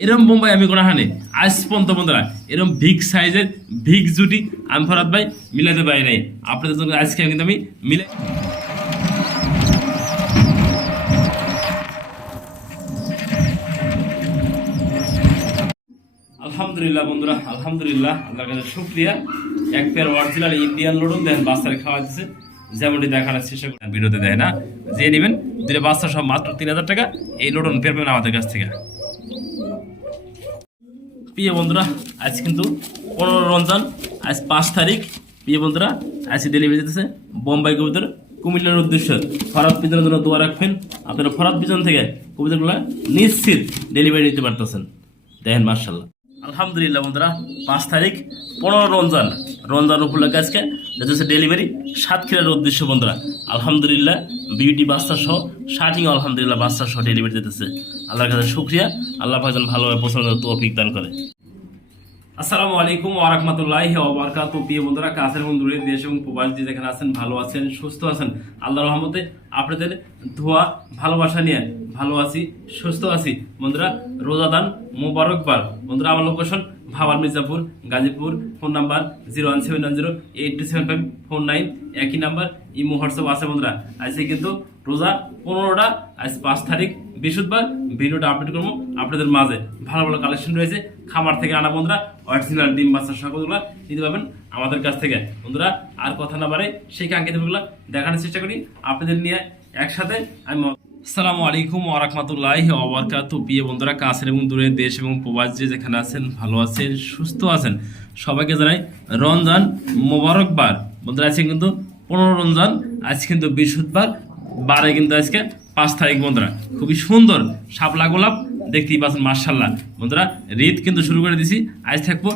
এরম বোম্বাই আমি কোনো হানে আজ পর্যন্ত বন্ধুরা এরম বিগ সাইজের বিগ জুটি আমি ফরাদ ভাই মিলাতে পারি নাই। আপনাদের জন্য আজকে কিন্তু আমি মিলে আলহামদুলিল্লাহ বন্ধুরা, আলহামদুলিল্লাহ, আল্লাহর কাছে শুকরিয়া। এক পেয়ার অরিজিনাল ইন্ডিয়ান লোডন দেন বাচ্চারা খাওয়া দিচ্ছে, যেমনটি দেখানোর চেষ্টা করেন ভিডিওতে দেয় না। যে নেবেন দুটো বাচ্চা সব মাত্র 3000 টাকা এই লোডন পেয়ে পাবেন আমাদের কাছ থেকে। প্রিয় বন্ধুরা, আজ কিন্তু 15 রমজান, আজ 5 তারিখ। প্রিয় বন্ধুরা, আজকে ডেলিভারি দিতেছে বোম্বাই কবুতর কুমিল্লার উদ্দেশ্যে। ফরাদ পিজনের জন্য দোয়া রাখবেন, আপনারা ফরাদ পিজন থেকে কবুতরগুলো নিশ্চিত ডেলিভারি নিতে পারতেছেন। দেখেন মাশাআল্লাহ, আলহামদুলিল্লাহ বন্ধুরা, 5 তারিখ 15 রমজান, রমজান উপলক্ষে আজকে যাচ্ছে ডেলিভারি সাতক্ষীরার উদ্দেশ্য বন্ধুরা। আলহামদুলিল্লাহ বিউটি বাচ্চা সহ শার্টিং আলহামদুলিল্লাহ বাচ্চা সহ ডেলিভারি দিতেছে। আল্লাহর কাছে শুকরিয়া, আল্লাহ পাক যেন ভালোভাবে পৌঁছানোর তৌফিক দান করে। আসসালামু আলাইকুম ওয়া রাহমাতুল্লাহি ওয়া বারাকাতুহু। প্রিয় বন্ধুরা, কাছের এবং দূরের দেশ এবং প্রবাসী যেখানে আছেন, ভালো আছেন, সুস্থ আছেন, আল্লাহর রহমতে আপনাদের দোয়া ভালোবাসা নিয়ে ভালো আছি, সুস্থ আছি বন্ধুরা। রোজাদান মোবারকবার বন্ধুরা। আমার লোকেশন ভাবার মির্জাপুর, গাজীপুর। ফোন নাম্বার 01710827549, একই নাম্বার। ইমো হোয়াটসঅ্যাপ আছে বন্ধুরা। আজকে কিন্তু রোজা 15টা, আজ 5 তারিখ বৃহস্পতিবার। ভিডিওটা আপডেট করবো আপনাদের মাঝে। ভালো ভালো কালেকশন রয়েছে খামার থেকে আনা বন্ধুরা। অরিজিনাল ডিম বাচ্চা সকলগুলো নিতে পারবেন আমাদের কাছ থেকে বন্ধুরা। আর কথা না বাড়ে সেই কাঙ্ক্ষিতগুলো দেখানোর চেষ্টা করি আপনাদের নিয়ে একসাথে। আমি আসসালামু আলাইকুম ওয়া রাহমাতুল্লাহি ওয়া বারাকাতুহু। প্রিয় বন্ধুরা, কাছের এবং দূরের দেশ এবং প্রবাসী যেখানে আছেন, ভালো আছেন, সুস্থ আছেন, সবাইকে জানাই রমজান মোবারকবার বন্ধুরা। আজকে কিন্তু 15 রমজান, আজ কিন্তু বৃহস্পতিবার, বারে কিন্তু আজকে 5 তারিখ বন্ধুরা। খুবই সুন্দর শাপলা গোলাপ দেখতেই পাচ্ছেন মাশাআল্লাহ বন্ধুরা। ঈদ কিন্তু শুরু করে দিছি, আজ থাকবো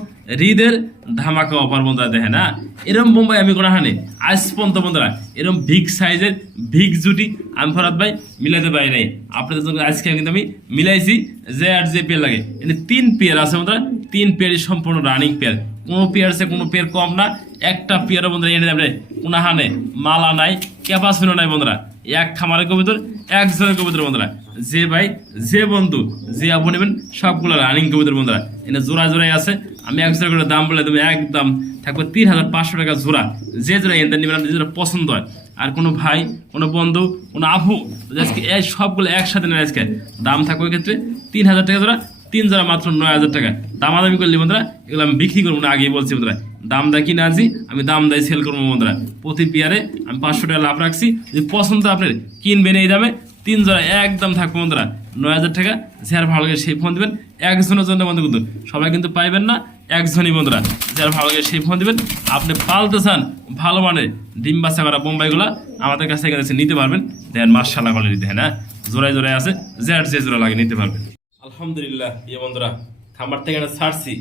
ঈদের ধামাকা অফার বন্ধুরা। দেখেন না, এরম বোম্বাই আমি কোনো হানে আজ পর্যন্ত বন্ধুরা এরম বিগ সাইজের বিগ জুটি আমি ফরাদ ভাই মিলাতে পারি নাই। আপনাদের জন্য আজকে কিন্তু আমি মিলাইছি যে আর যে পেয়ার লাগে। এখানে 3 পেয়ার আছে বন্ধুরা, 3 পেয়ারই সম্পূর্ণ রানিং পেয়ার। কোনো পেয়ার আছে, কোনো পেয়ার কম না। একটা পেয়ারও বন্ধুরা এনে যাবে কোনো হানে মালা নাই, ক্যাপাসিনো নাই বন্ধুরা। এক খামারের কবুতর, একজনের কবুতর বন্ধুরা। যে ভাই, যে বন্ধু, যে আপু নেবেন সবগুলো রানিং কবুতর বন্ধুরা। এনে জোড়া জোড়াই আছে। আমি একজোড়া করে দাম বলে দেবো, একদম থাকবে 3500 টাকা জোড়া। যে জোড়া এনে নেবেন আপনি, যেটা পছন্দ হয়। আর কোনো ভাই, কোনো বন্ধু, কোনো আপু আজকে এই সবগুলো একসাথে নেয়, আজকে দাম থাকবে ক্ষেত্রে 3000 টাকা জোড়া। 3 জোড়া মাত্র 9000 টাকা। দামাদামি করলি বন্ধুরা, এগুলো আমি বিক্রি করবো না, আগেই বলছি বন্ধুরা। দাম দেয় কিনে আনছি, আমি দাম দেয় সেল করবো বন্ধুরা। প্রতি পেয়ারে আমি 500 টাকা লাভ রাখছি। যদি পছন্দ আপনার কিনবেন এই দামে, 3 জোড়া একদম থাকবো বন্ধুরা 9000 টাকা। যার ভালো লাগে সেই ফোন দিবেন। একজনের জন্য বন্ধু কিন্তু সবাই কিন্তু পাইবেন না, একজনই বন্ধুরা। যার ভালো লাগে সেই ফোন দিবেন। আপনি পালতে চান ভালো মানের ডিম বাচ্চা করা বোম্বাইগুলা আমাদের কাছ থেকে নিতে পারবেন। দেখেন মাশাআল্লাহ কোয়ালিটি, দেখেন হ্যাঁ, জোড়ায় জোড়ায় আছে, যে জোড়া লাগে নিতে পারবেন। আলহামদুলিল্লাহ প্রিয় বন্ধুরা, খামার থেকে একটা ছাড়ছি,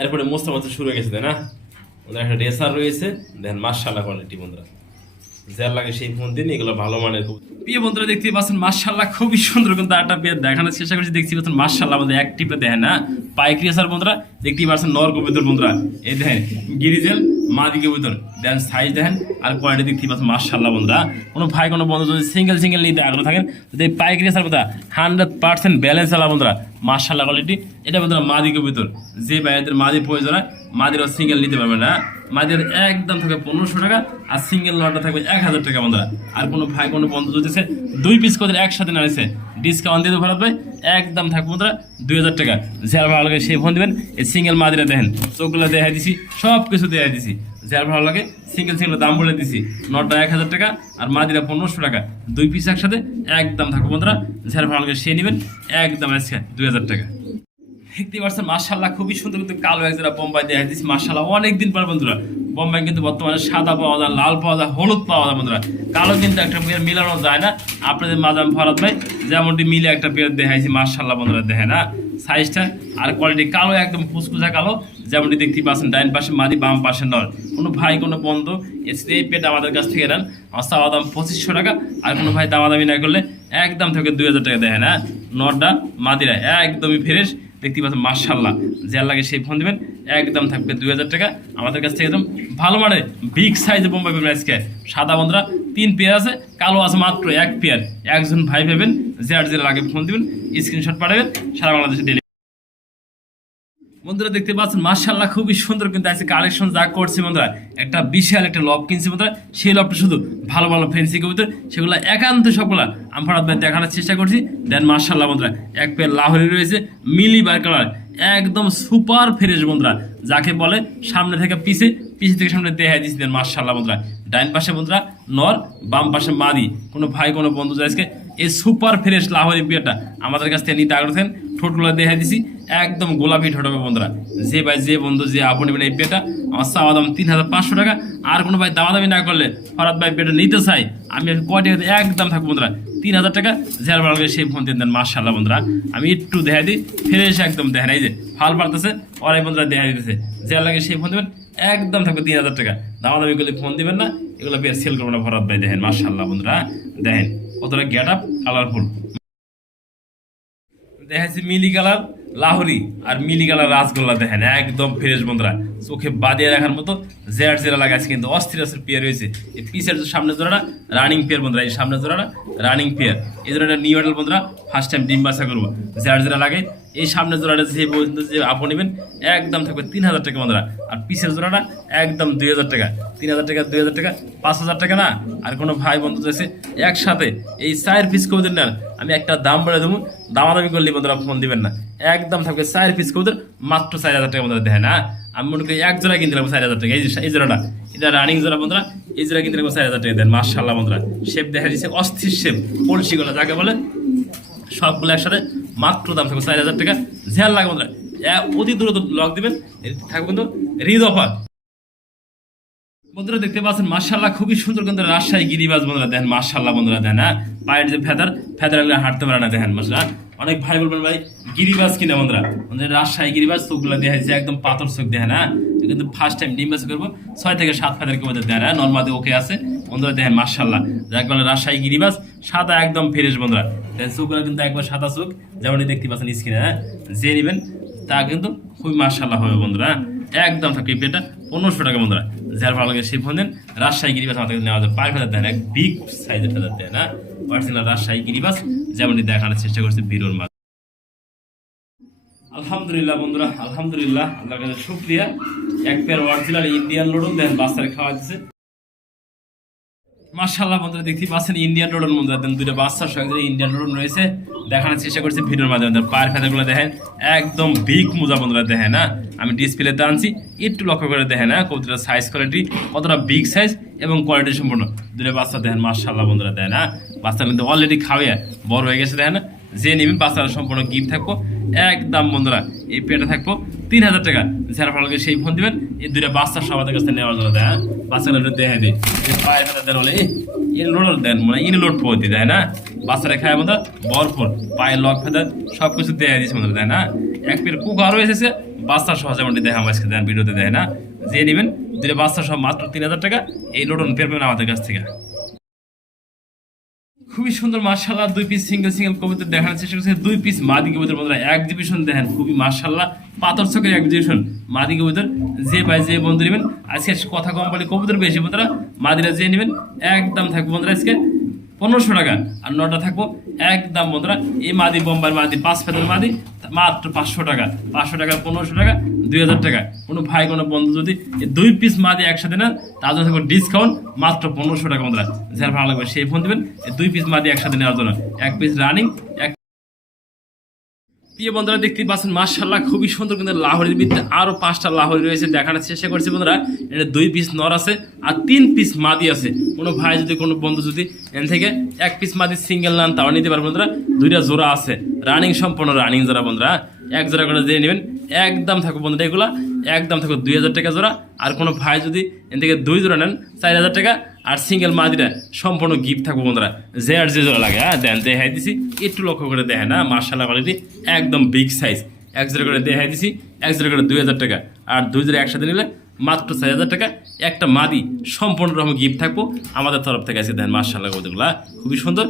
এরপরে মোস্তা মাছ শুরু হয়ে গেছে, তাই না? ওদের একটা রেসার রয়েছে, দেখেন মাশাআল্লাহ কোয়ালিটি বন্ধুরা। যার লাগে সেই ফোন দিন, এগুলো ভালো মানের। প্রিয় বন্ধুরা, দেখতে পাচ্ছেন মাশাআল্লাহ খুবই সুন্দর কিন্তু একটা পেয়ার দেখানোর চেষ্টা করছি। দেখতে পাচ্ছেন মাশাআল্লাহ আমাদের এক টিপে দেখেন না, পাইকারি রেসার বন্ধুরা। দেখতেই পাচ্ছেন নর কবুতর বন্ধুরা। এই দেখেন গিরিজেল মাদি কবুতর, দেখেন সাইজ দেখেন আর কোয়ালিটি দেখতেই পাচ্ছেন মাশাআল্লাহ বন্ধুরা। কোনো ভাই, কোনো বন্ধু যদি সিঙ্গেল নিতে আগ্রহ থাকেন, যদি পাইকারি রেসার বন্ধুরা 100% ব্যালেন্স আলা বন্ধুরা, মাশাআল্লাহ কোয়ালিটি। এটা বন্ধুরা মাদি কবুতর। যে ভাইদের মাদি প্রয়োজন হয়, মাদিরও সিঙ্গেল নিতে পারবেন না। মাদির একদম থাকবে 1500 টাকা, আর সিঙ্গেল লটটা থাকবে 1000 টাকা বন্ধুরা। আর কোনো ভাই, কোনো বন্ধু যদি 2 পিস করে একসাথে নাড়েছে, ডিসকাউন্ট দিয়ে ভারত ভাই একদম থাকবে বন্ধুরা 2000 টাকা। যার ভালো লাগে সেই ফোন দিবেন। এই সিঙ্গেল মাদিরা দেখেন, চোখগুলো দেখাই দিছি, সব কিছু দেখাই দিছি। যার ভালো লাগে সিঙ্গেল দাম বলে দিছি, নটটা 1000 টাকা আর মাদিরা 1500 টাকা। 2 পিস একসাথে একদম থাকবে বন্ধুরা। যার ভালো লাগে সে নেবেন একদম আজকে 2000 টাকা। দেখতে পাচ্ছেন মাশাআল্লাহ খুবই সুন্দর কিন্তু কালো এক জোড়া বোম্বাই দেখা দিচ্ছি মাশাআল্লাহ। অনেকদিন পর বন্ধুরা বোম্বাই কিন্তু বর্তমানে সাদা পাওয়া যায়, লাল পাওয়া যায়, হলুদ পাওয়া যায় বন্ধুরা। কালো কিন্তু একটা পেয়ার মিলানো যায় না। আপনাদের মাদাম ফরাদ ভাই যেমনটি মিলে একটা পেয়ার দেখাইছি মাশাআল্লাহ বন্ধুরা। দেখেন না সাইজটা আর কোয়ালিটি, কালো একদম ফুসকুচা কালো, যেমনটি দেখতে পাচ্ছেন। ডাইন পাশে মাদি, বাম পাশে নর। কোনো ভাই, কোনো বন্ধু এই পেট আমাদের কাছ থেকে নেন, আমার চাওয়া দাম 2500 টাকা। আর কোনো ভাই দামাদামি না করলে একদম থেকে 2000 টাকা। দেখেন হ্যাঁ, নরটা মাদিরা একদমই ফ্রেশ দেখতে পাচ্ছেন মাশাআল্লাহ। যার লাগে সেই ফোন দিবেন একদম থাকবে 2000 টাকা আমাদের কাছ থেকে। একদম ভালো মানে বিগ সাইজে বোম্বাই পাবেন আজকে। সাদা বন্ধুরা 3 পেয়ার আছে, কালো আছে মাত্র 1 পেয়ার। একজন ভাই পাবেন, যে আর যে লাগে ফোন দিবেন, স্ক্রিনশট পাঠাবেন, সারা বাংলাদেশে বন্ধুরা দেখতে পাচ্ছেন মাশাআল্লাহ খুবই সুন্দর কিন্তু আছে কালেকশন যা করছি বন্ধুরা, একটা বিশাল একটা লব কিনছি বন্ধুরা। সেই লবটা শুধু ভালো ভালো ফ্যান্সি কবুতর, সেগুলো একান্ত সবগুলা আমি ফরাদ ভাই দেখানোর চেষ্টা করছি। দেন মাশাআল্লাহ বন্ধুরা এক পেয়ার লাহোরি রয়েছে মিলি বার কালার, একদম সুপার ফ্রেশ বন্ধুরা, যাকে বলে সামনে থেকে পিছে, পিছে থেকে সামনে দেখাই দিচ্ছি। দেন মাশাআল্লাহ বন্ধুরা ডাইন পাশে বন্ধুরা নর, বাম পাশে মাদি। কোনো ভাই কোনো বন্ধু আজকে এই সুপার ফ্রেশ লাহোরি পেয়ারটা আমাদের কাছ থেকে নিতে আগ্রহ, ঠোঁটগুলো দেখাই দিছি একদম গোলাপি ঠোঁট হবে বন্ধুরা। যে ভাই যে বন্ধু যে আপন নেবেন এই পেটা, আমার চাওয়া দাম 3500 টাকা। আর কোনো ভাই দামাদামি না করলে ফরাদ ভাই পেটা নিতে চাই আমি কয়টা একদম থাকবো বন্ধুরা 3000 টাকা। যার ভালো লাগে সেই ফোন দেন মাশাআল্লাহ বন্ধুরা। আমি একটু দেখা দিই ফ্রেশ একদম দেখেন, এই যে ফাল পারতেছে ওরাই বন্ধুরা দেখা দিতেছে। যার লাগে সেই ফোন দেবেন একদম থাকবে 3000 টাকা। দামাদামি করলে ফোন দিবেন না, এগুলো পেয়ে সেল করবো না ফরাদ ভাই। দেখেন মাশাআল্লাহ বন্ধুরা, দেখেন কতটা গেট আপ কালারফুল। দেখাচ্ছি মিলি কালার লাহোরি আর মিলি কালার রাসগোল্লা, দেখেন একদম ফ্রেশ বন্ধুরা, চোখে বাদিয়ে রাখার মতো জেরা জেরা লাগাচ্ছে কিন্তু অস্থির অস্থির পেয়ার রয়েছে। এই পিসের সামনে জোড়াটা রানিং পেয়ার বন্ধুরা, এই সামনে জোড়াটা রানিং পেয়ার। এই জোড়াটা নিউ মডেল বন্ধুরা, ফার্স্ট টাইম ডিম বাছা করবো, জেরা জেরা লাগে। এই সামনে জোড়াটা যে বন্ধু যে আপন নেবেন একদম থাকবে 3000 টাকা বন্ধুরা। আর পিসের জোড়াটা একদম 2000 টাকা। 3000 টাকা 2000 টাকা 5000 টাকা না। আর কোনো ভাই বন্ধু আছে একসাথে এই 4 পিস কবুতর নেন, আমি একটা দাম বলে দেবো, দামাদামি করলে বন্ধুরা ফোন দিবেন না। একদম থাকবে 4 পিস কবুতর মাত্র 4000 টাকা বন্ধুরা। দেখেন হ্যাঁ, আমি মনে করি এক জোড়া কিনতে লাগবো 4000 টাকা। এই জোড়াটা এটা রানিং জোড়া বন্ধুরা, এই জোড়া কিনতে লাগবো 4000 টাকা। দেন মাশাআল্লাহ বন্ধুরা শেপ দেখা দিচ্ছে অস্থির শেপ, কলসিগুলো যাকে বলে সবগুলো একসাথে মাত্র দাম থাকবে 4000 টাকা। ঝেল লাগে বন্ধুরা অতি দ্রুত লক দিবেন, থাকবে কিন্তু রিদ অফার। বন্ধুরা দেখতে পাচ্ছেন মাশাআল্লাহ খুবই সুন্দর কিন্তু রাজশাহী গিরিবাজ বন্ধুরা। দেখেন মাশাআল্লাহ বন্ধুরা, দেখেন হ্যাঁ পায়ের যে ফেদার ফেদার হাঁটতে পারে না। দেখেন মাশাআল্লাহ অনেক ভাই বলবেন ভাই গিরিবাজ কিনা বন্ধুরা, রাজশাহী গিরিবাজ চোখগুলো দেখাচ্ছে একদম পাথর চোখ। দেখেন হ্যাঁ কিন্তু ফার্স্ট টাইম ডিম বাছ করবো 6 থেকে 7 ফেদার কবুতর। দেখেন হ্যাঁ নর্মালি ওকে আছে বন্ধুরা। দেখেন মাশাআল্লাহ যাকে বলে রাজশাহী গিরিবাজ, সাদা একদম ফ্রেশ বন্ধুরা। দেখেন চোখগুলো কিন্তু একবার সাদা চোখ, যেমনই দেখতে পাচ্ছেন স্ক্রিনে। হ্যাঁ যে নেবেন তা কিন্তু খুবই মাশাআল্লাহ হবে বন্ধুরা। একদম থাকে এই প্লেটটা 1500 টাকা বন্ধুরা। যার ভালো লাগে সেই ফোন দেন। রাজশাহী গিরিবাস আমাদের নেওয়া যায় পায়ের ফেদার দেন, এক বিগ সাইজের ফেদার দেন না, অরিজিনাল রাজশাহী গিরিবাস যেমনটি দেখানোর চেষ্টা করছে ভিডিওর মাঝে। আলহামদুলিল্লাহ বন্ধুরা, আলহামদুলিল্লাহ আল্লাহর কাছে শুকরিয়া। এক পেয়ার অরিজিনাল ইন্ডিয়ান লোডন দেন বাচ্চারা খাওয়া দিচ্ছে মাশাআল্লাহ বন্ধুরা। দেখতে পাচ্ছেন ইন্ডিয়ান লোডন বন্ধুরা, দেন দুইটা বাচ্চার সঙ্গে ইন্ডিয়ান লোডন রয়েছে, দেখানোর চেষ্টা করছি ভিডিওর মাধ্যমে। পায়ের ফেদারগুলো দেখেন একদম বিগ মোজা বন্ধুরা। দেখেন না আমি ডিসপ্লেতে আনছি, একটু লক্ষ্য করে দেখেন না কতটা সাইজ কোয়ালিটি, কতটা বিগ সাইজ এবং কোয়ালিটি সম্পূর্ণ দুটো বাচ্চা। দেখেন মাশাআল্লাহ বন্ধুরা, দেখেন না বাচ্চা কিন্তু অলরেডি খাওয়া বড় হয়ে গেছে। দেখেন না যে নেবেন বাচ্চারা সম্পূর্ণ গিফট থাকবো একদম বন্ধুরা। এই পেটা থাকবো 3000 টাকা। যারা ভালো লাগে সেই ফোন দিবেন। এই দুইটা বাচ্চার সবাই কাছে নেওয়ার জন্য দেয় বাচ্চাগুলো দেখা দিই পায়ের ফেদার দেন বলে লোড দেন মানে ইন লোড পদ্ধতি দেয় না, বাচ্চারা খায় বন্ধুরা ভরপুর পায়ের লক ফেদার সবকিছু দেয়া দিচ্ছে বন্ধুরা। দেয় না এক পেট কুক আরও এসেছে বাচ্চার সহ যেমনটি দেখা আজকে দেন ভিডিওতে দেয় না। যে নেবেন দুইটা বাচ্চার সহ মাত্র 3000 টাকা। এই লোডন পেয়ে আমাদের কাছ থেকে খুবই সুন্দর মাশাআল্লাহ। 2 পিস সিঙ্গেল কবুতর দেখানোর চেষ্টা করছে। 2 পিস মাদি কবুতর বন্ধুরা এক্সিবিশন দেখেন খুবই মাশাআল্লাহ পাথর চোখের এক্সিবিশন মাদি কবুতর। যে ভাই যে বন্ধু নেবেন আজকে কথা কম বলে কবুতর বেশি বন্ধুরা, মাদিরা যে নেবেন একদম থাকবে বন্ধুরা আজকে 1500 টাকা। আর নটা থাকবো একদম বন্ধুরা এই মাদি বোম্বার মাদি 5 ফেদার মাদি মাত্র 500 টাকা। 500 টাকা 1500 টাকা 2000 টাকা। কোনো ভাই কোনো বন্ধু যদি এই 2 পিস মাদি একসাথে নেন তার জন্য থাকবে ডিসকাউন্ট মাত্র 1500 টাকা বন্ধুরা। যার ভালো লাগবে সেই ফোন দেবেন এই 2 পিস মাদি একসাথে নেওয়ার জন্য। এক পিস রানিং এক প্রিয় বন্ধুরা দেখতে পাচ্ছেন মাশাআল্লাহ খুবই সুন্দর কিন্তু লাহোরির ভিতরে আরো 5টা লাহোরি রয়েছে দেখানোর চেষ্টা করছি বন্ধুরা। এটা 2 পিস নর আছে আর 3 পিস মাদি আছে। কোনো ভাই যদি কোনো বন্ধু যদি এন থেকে 1 পিস মাদি সিঙ্গেল নেন তাও নিতে পারবেন বন্ধুরা। দুইটা জোড়া আছে রানিং সম্পূর্ণ রানিং জোড়া বন্ধুরা। এক জোড়া করে দিয়ে নেবেন একদম থাকবে বন্ধুরা। এগুলা একদম থাকবে 2000 টাকা জোড়া। আর কোনো ভাই যদি এন থেকে 2 জোড়া নেন 4000 টাকা। আর সিঙ্গেল মাদিরা সম্পূর্ণ গিফট থাকবো বন্ধুরা। যে আর যে জোড়া লাগে হ্যাঁ দেন দেখাই দিছি একটু লক্ষ্য করে দেখেন না মাশাআল্লাহ কোয়ালিটি একদম বিগ সাইজ। এক জোড়া করে দেখাই দিছি, এক জোড়া করে 2000 টাকা। আর 2 জোড়া একসাথে নিলে মাত্র 4000 টাকা। একটা মাদি সম্পূর্ণ রকম গিফট থাকবো আমাদের তরফ থেকে। আছে দেখেন মাশাআল্লাহ কবুতরগুলা খুবই সুন্দর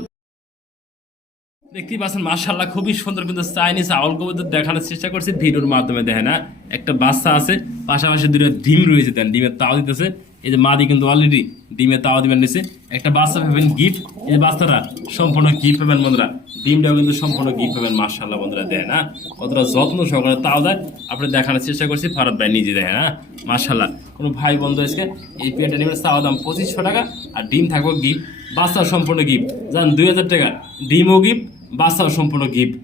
দেখতেই পাচ্ছেন মাশাআল্লাহ খুবই সুন্দর কিন্তু চাইনিজ আউল কবুতর দেখানোর চেষ্টা করছি ভিডিওর মাধ্যমে। দেখেন না একটা বাচ্চা আছে, পাশাপাশি দুটো ডিম রয়েছে। দেন ডিমের তাও দিতেছে। এই যে মাদি কিন্তু অলরেডি ডিমের তাও দিবেন নিচে একটা বাচ্চা পাবেন গিফট। এই যে বাচ্চারা সম্পূর্ণ গিফট পাবেন বন্ধুরা। ডিমটাও কিন্তু সম্পূর্ণ গিফট পাবেন মাশাআল্লাহ বন্ধুরা। দেয় না কতটা যত্ন সহকারে তাও দেয়, আপনি দেখানোর চেষ্টা করছি ফারাদ ভাই নিজে দেয় না মাশাআল্লাহ। কোনো ভাই বন্ধু আজকে এই পেয়ারটা নেবেন, চাওয়া দাম 2500 টাকা, আর ডিম থাকবে গিফট, বাচ্চাও সম্পূর্ণ গিফট, জান 2000 টাকা, ডিমও গিফট, বাচ্চাও সম্পূর্ণ গিফট।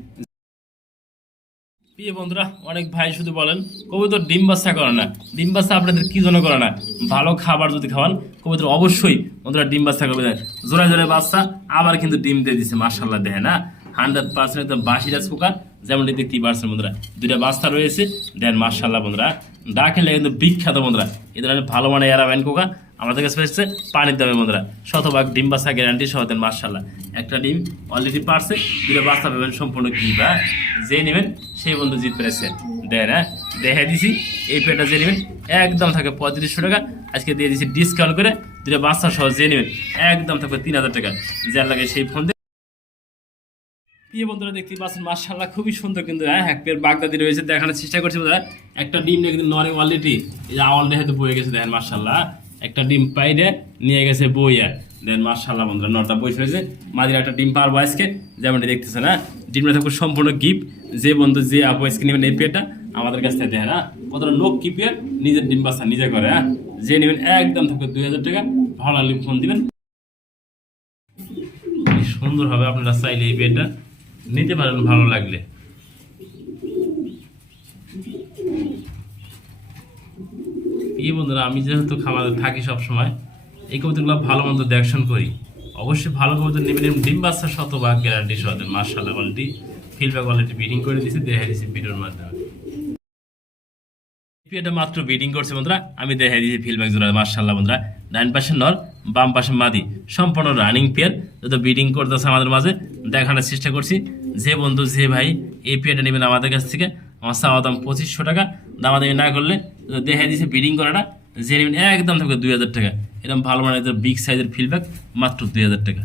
প্রিয় বন্ধুরা, অনেক ভাই শুধু বলেন কবুতর ডিম বাচ্চা করে না, ডিম বাচ্চা আপনাদের কি জন্য করে না? ভালো খাবার যদি খাওয়ান কবুতর অবশ্যই বন্ধুরা ডিম বাচ্চা করবে। জোড়ায় জোড়ায় বাচ্চা আবার কিন্তু ডিম দিয়ে দিচ্ছে মাশাআল্লাহ। দেয় না 100% একদম বাসিরাজ পোকা, যেমন দেখতেই পারছেন বন্ধুরা, দুইটা বাচ্চা রয়েছে। দেন মাশাআল্লাহ বন্ধুরা, ডাকেলে কিন্তু বিখ্যাত বন্ধুরা, এই ধরনের ভালো মানে এরাবেন কোকা আমাদের কাছে এসেছে পানির দামে বন্ধুরা, শতভাগ ডিম বাচ্চা গ্যারান্টি সহ দেন মাশাআল্লাহ। একটা ডিম অলরেডি পারছে, দুটো বাচ্চা পাবেন সম্পূর্ণ কি বা যে নেবেন সেই বন্ধু জিত পেরেছেন। দেন হ্যাঁ দেখে দিছি, এই পেটা যে নেবেন একদম থাকে 3500 টাকা, আজকে দিয়ে দিচ্ছি ডিসকাউন্ট করে, দুটো বাচ্চা সহ যে নেবেন একদম থাকবে 3000 টাকা। যার লাগে সেই ফোন বন্ধুরা দেখতে পাচ্ছেন মাশাআল্লাহ খুবই সুন্দর কিন্তু এক পেয়ার বাগদাদি রয়েছে, দেখানোর চেষ্টা করছি বন্ধুরা। একটা ডিম নিয়ে কিন্তু নরে অলরেডি এই যে আওয়ালটা হয়তো বয়ে গেছে, দেখেন মাশাআল্লাহ একটা ডিম পাইডে নিয়ে গেছে বইয়া। দেন মাশাআল্লাহ বন্ধুরা নটা বই ফেলেছে, মাঝির একটা ডিম পারবো আজকে, যেমনটি দেখতেছে না। ডিমটা থাকবে সম্পূর্ণ গিফট, যে বন্ধু যে আপু আজকে নেবেন এই পেয়ারটা আমাদের কাছ থেকে দেখেন কতটা লোক কি পেয়ার নিজের ডিম বাচ্চা নিজে করে। যে নেবেন একদম থাকবে 2000 টাকা, ভালো লাগলে ফোন দিবেন। সুন্দর হবে, আপনারা চাইলে এই পেয়ারটা নিতে পারেন ভালো লাগলে। এই বন্ধুরা আমি যেহেতু খামারে থাকি সবসময়, এই কবুতরগুলো ভালো মন্দ দেখশন করি, অবশ্যই ভালো কবুতর নেবেন। ডিম বাচ্চা শতভাগ গ্যারান্টি সহ দেন মাশাআল্লাহ। কোয়ালিটি ফিডব্যাক কোয়ালিটি বিডিং করে দিয়েছি, দেখে দিয়েছি ভিডিওর মাধ্যমে। এটা মাত্র বিডিং করছে বন্ধুরা, আমি দেখে দিয়েছি ফিডব্যাক জোড়া মাশাআল্লাহ বন্ধুরা। ডান পাশে নর, বাম পাশে মাদি, সম্পূর্ণ রানিং পেয়ার, যত বিডিং করতেছে আমাদের মাঝে দেখানোর চেষ্টা করছি। যে বন্ধু যে ভাই এই পেয়ারটা নেবেন আমাদের কাছ থেকে, আমার চাওয়া দাম 2500 টাকা, দামাদামি না করলে দেখে দিয়েছে বিডিং করাটা, যে নেবেন একদম থাকবে 2000 টাকা। এরকম ভালো মানের বিগ সাইজের ফিডব্যাক মাত্র 2000 টাকা।